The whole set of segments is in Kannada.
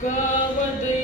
God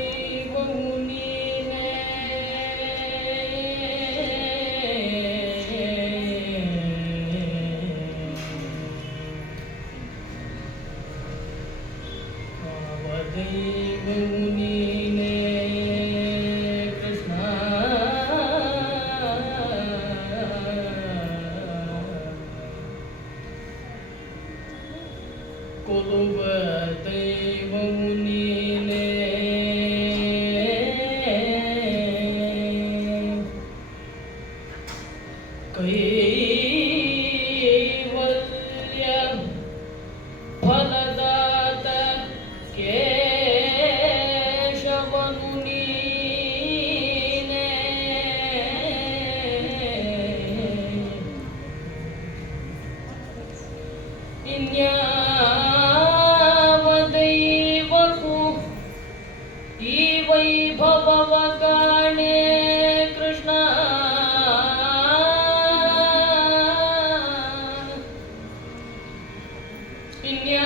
Yeah.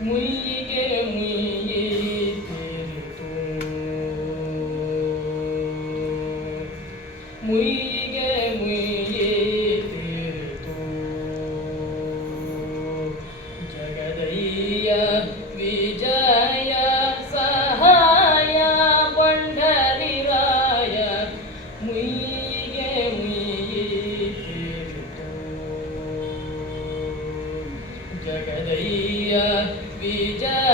muy بجاه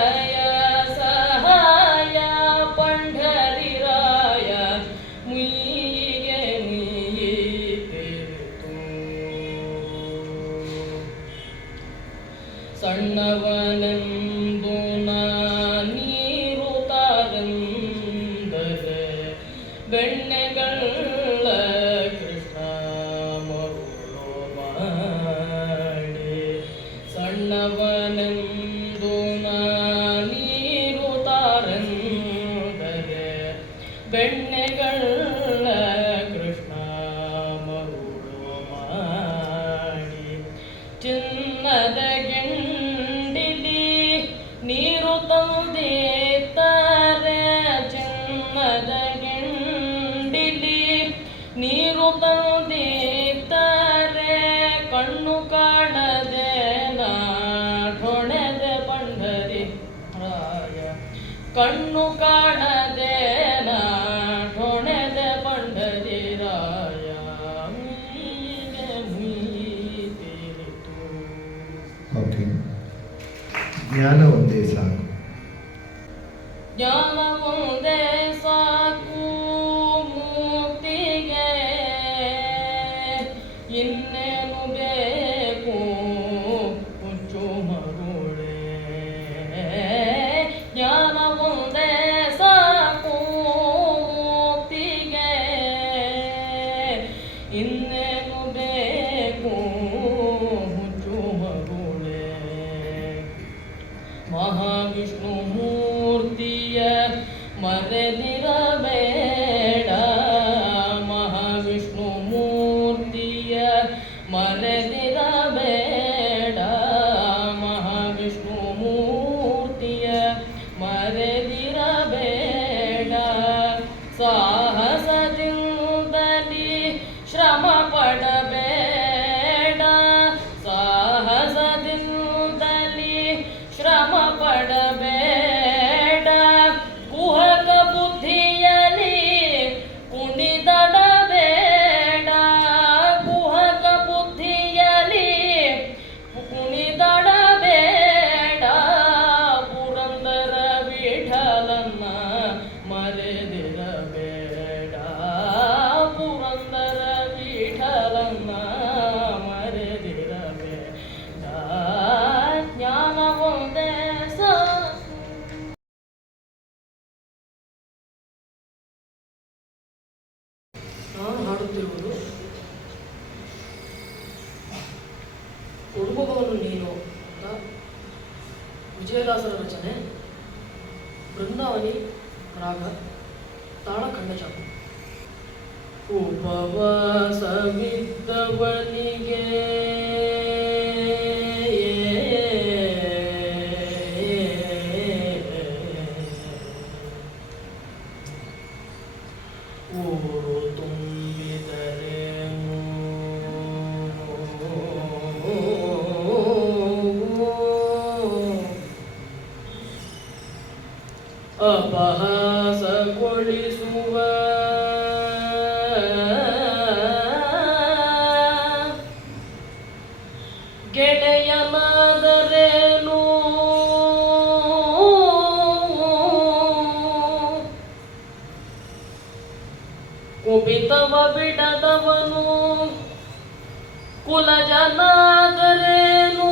करे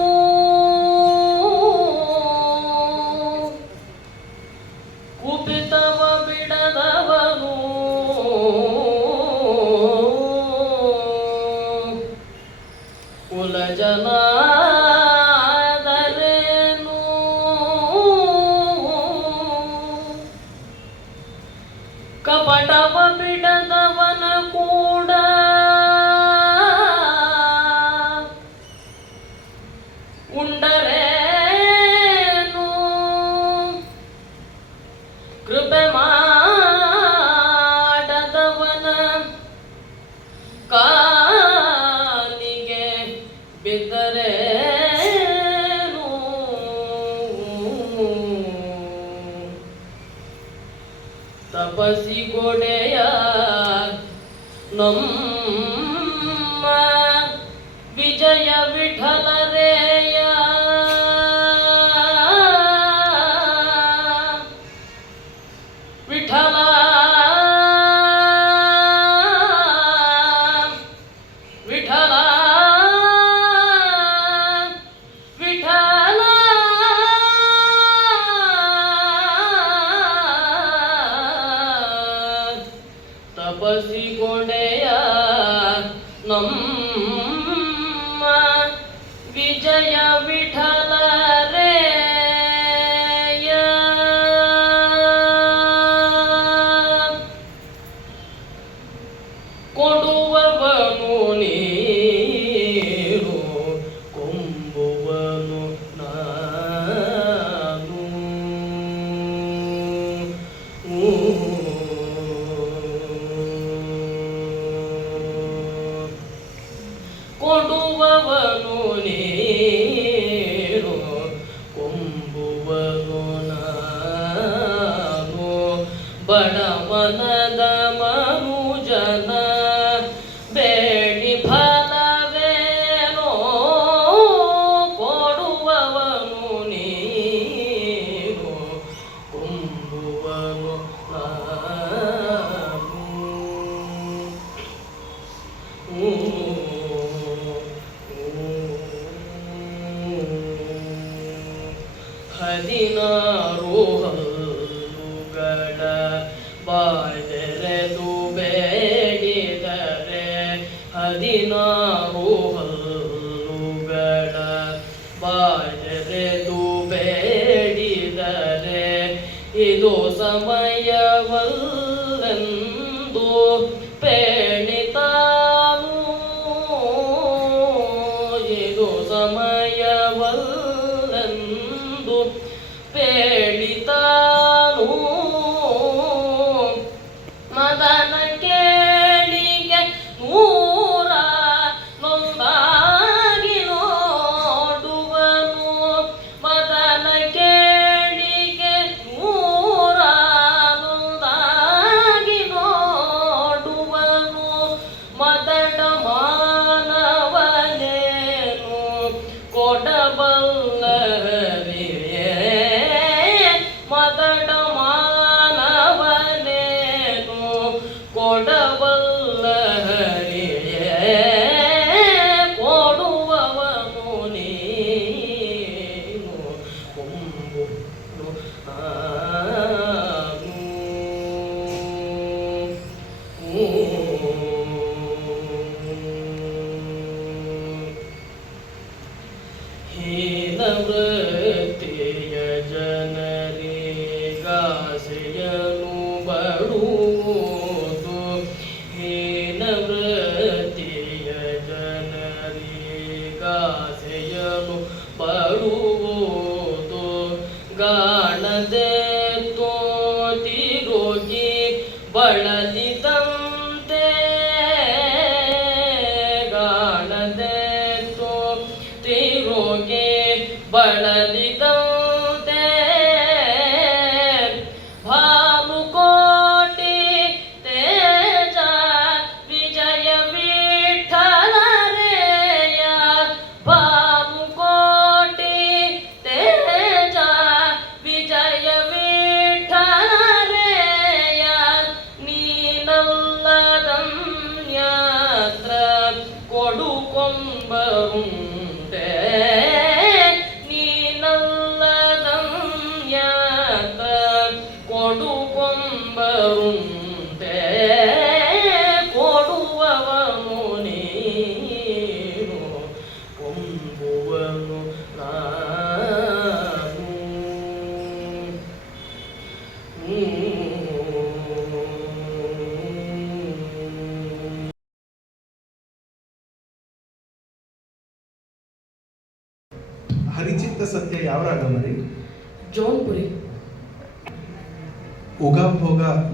বা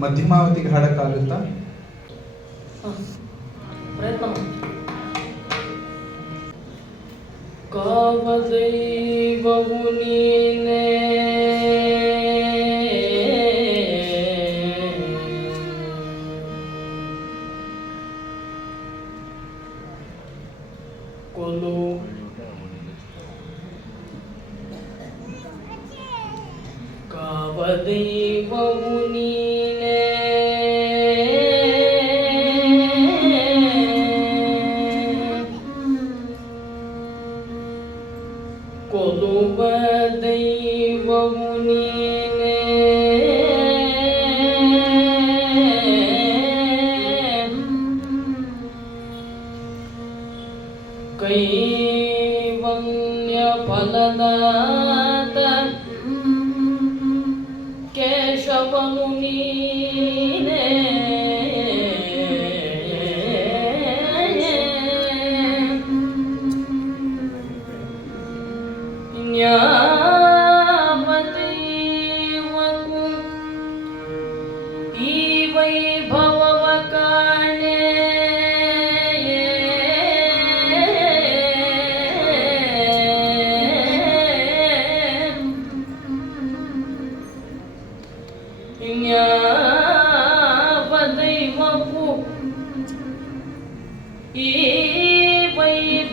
ಮಧ್ಯಮಾವತಿಗೆ ಹಾಡಕ್ಕಾಗುತ್ತಾ ಹಾಂ ಪ್ರಯತ್ನ ಮಾಡಿ ಕಾವದೈವವು ನೀನೇ ಕೊಲು ಕಾವದೈವವು Kau.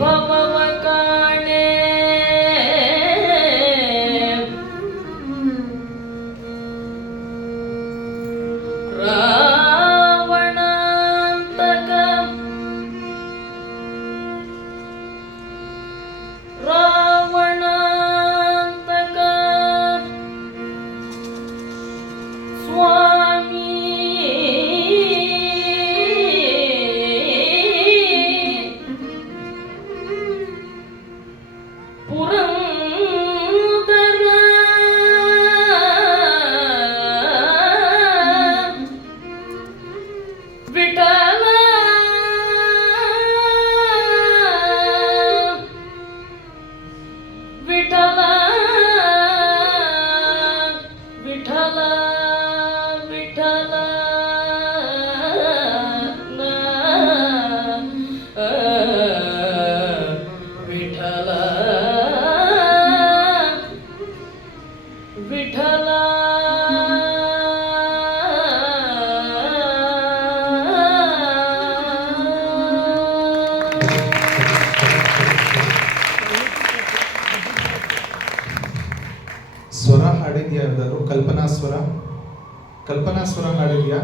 भगवता ಸ್ವರ ಹಾಡಿದ್ಯಾ ಯಾವ್ದಾದ್ರು ಕಲ್ಪನಾ ಸ್ವರ? ಕಲ್ಪನಾ ಸ್ವರ ಹಾಡಿದ್ಯಾ?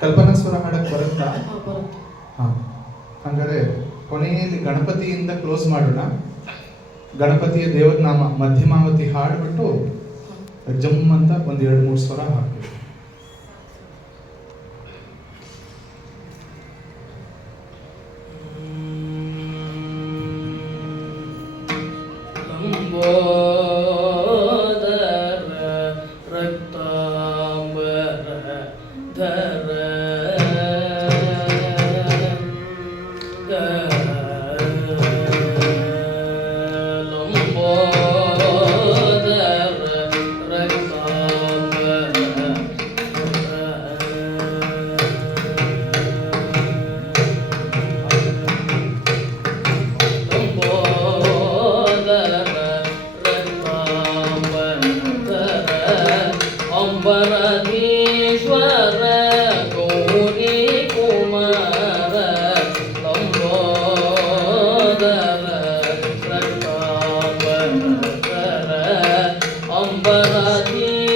ಕಲ್ಪನಾ ಸ್ವರ ಹಾಡಕ್ ಬರುತ್ತಾ? ಹಾಂ. ಹಾ ಹಂಗಾರೆ ಕೊನೆಯಲ್ಲಿ ಗಣಪತಿಯಿಂದ ಕ್ಲೋಸ್ ಮಾಡೋಣ. ಗಣಪತಿಯ ದೇವರ ನಾಮ ಮಧ್ಯಮಾವತಿ ಹಾಡ್ಬಿಟ್ಟು ಜಮ್ ಅಂತ ಒಂದು ಎರಡು ಮೂರು ಸ್ವರ ಹಾಕ್ಬೇಕು. 天。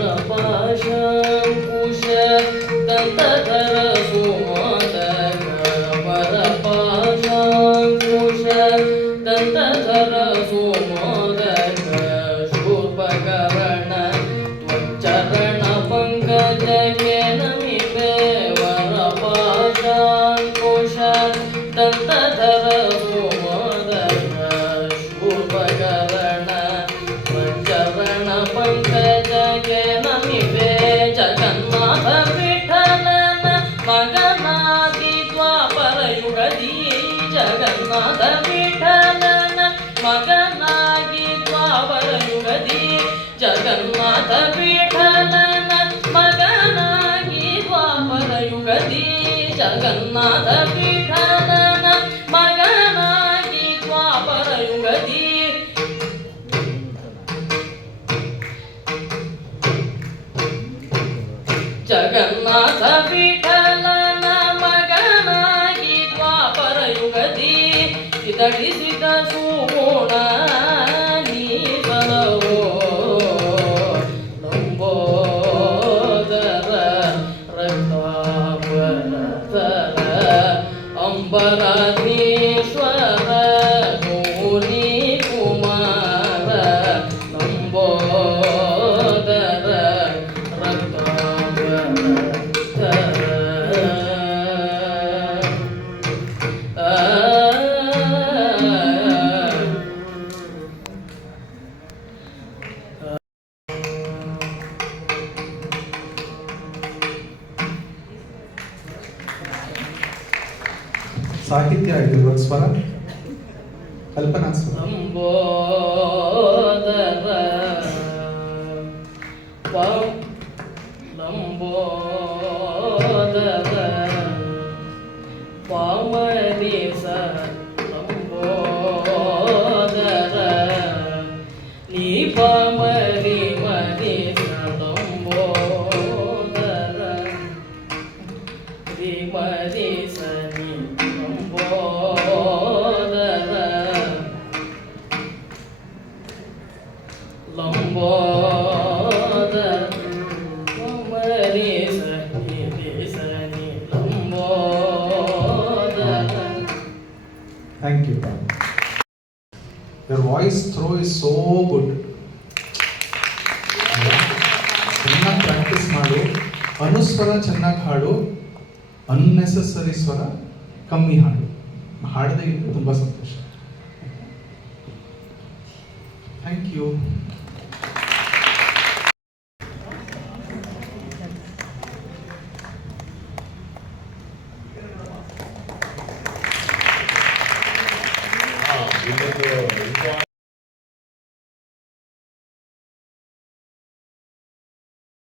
ಪ್ರಕಾಶ ಕುಶ ದಂತ ಮಾಧವೀಧರನ ಮಗನಾಗಿ ದ್ವಾಪರ ಯುಗದಿ Jagannatha Bye. Whoa. Thank you your voice throw is so good ಚೆನ್ನಾಗಿ ಪ್ರಾಕ್ಟೀಸ್ ಮಾಡು ಅನುಸ್ವರ ಚೆನ್ನಾಗಿ ಹಾಡು ಅನ್ನೆಸೆಸರಿ ಸ್ವರ ಕಮ್ಮಿ ಹಾಡು ಹಾಡದೇ ಇದ್ದು ತುಂಬ ಸಂತೋಷ ಥ್ಯಾಂಕ್ ಯು